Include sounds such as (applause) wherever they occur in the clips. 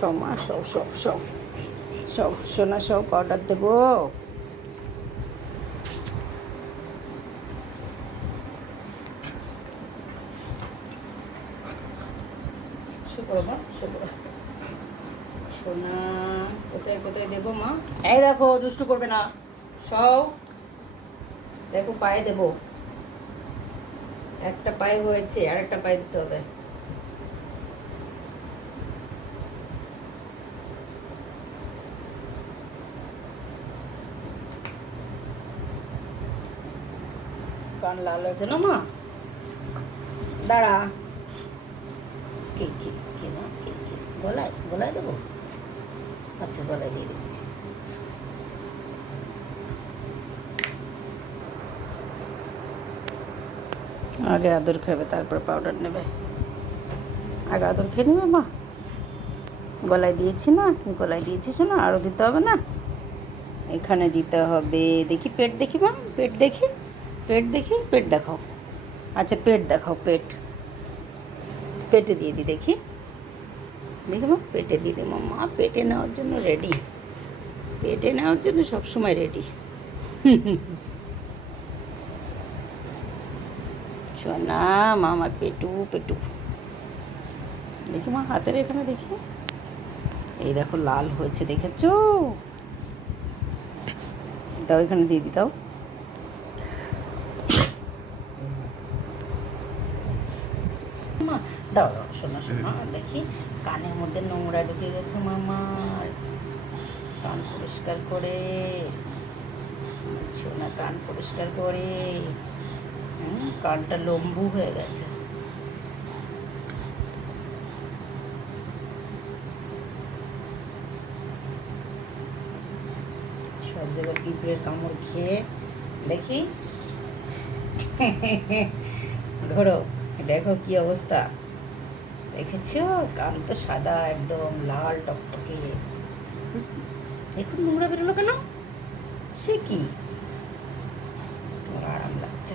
সব মা সব সব সব সব সোনা সব পাউডার দেবো। সোনা, কোথায় কোথায় দেবো মা? এই দেখো, দুষ্টু করবে না। সব দেখো, পায়ে দেবো। একটা পায়ে হয়েছে আর একটা পায়ে দিতে হবে। কান লাল হয়েছে। না মা? দাঁড়া। কে কে কে মা? কে কে? গলায় গলায় দেবো? আচ্ছা গলায় দিয়ে দিচ্ছি। আগে আদর খাবে, তারপর পাউডার নেবে। আগে আদর খেয়ে নেবে মা? গলায় দিয়েছি না? গলায় দিয়েছিস না? আরও দিতে হবে না? এখানে দিতে হবে। দেখি, পেট দেখি মা? পেট দেখি। পেট দেখি, পেট দেখাও। আচ্ছা পেট দেখাও, পেট। পেটে দিয়ে দিই দেখি। দেখি মা, পেটে দিয়ে দি। মা পেটে নেওয়ার জন্য রেডি পেটে নেওয়ার জন্য সবসময় রেডি সোনা মা আমার পেটু পেটু। দেখি মা, হাতের এখানে দেখি। এই দেখো, লাল হয়েছে, দেখেছ? দাও এখানে দিয়ে দি মা, দাও দাও, শোনা শোনা দেখি, কানের মধ্যে নোংরা ঢুকে গেছে মামার কান পরিষ্কার করে সোনা কান পরিষ্কার করে। কানটা লম্বু হয়ে গেছে। সব জায়গায় পিঁপড়ের কামড় খেয়ে দেখি। ধরো দেখো কি অবস্থা? দেখেছ? কান তো সাদা, একদম লাল টকটকে। দেখুন নোংরা বেরোলো কেন? সে কি? তোমার আরাম লাগছে।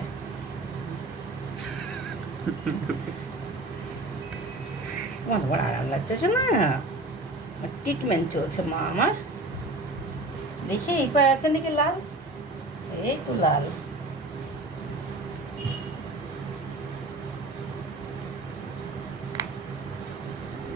আমার তোমার আরাম লাগছে, শোনা। ট্রিটমেন্ট চলছে, মা, আমার। দেখি, এই পায়ে আছে নাকি লাল? এই তো লাল সোনায় আমার সোনা গো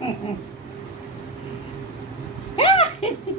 Ha (laughs)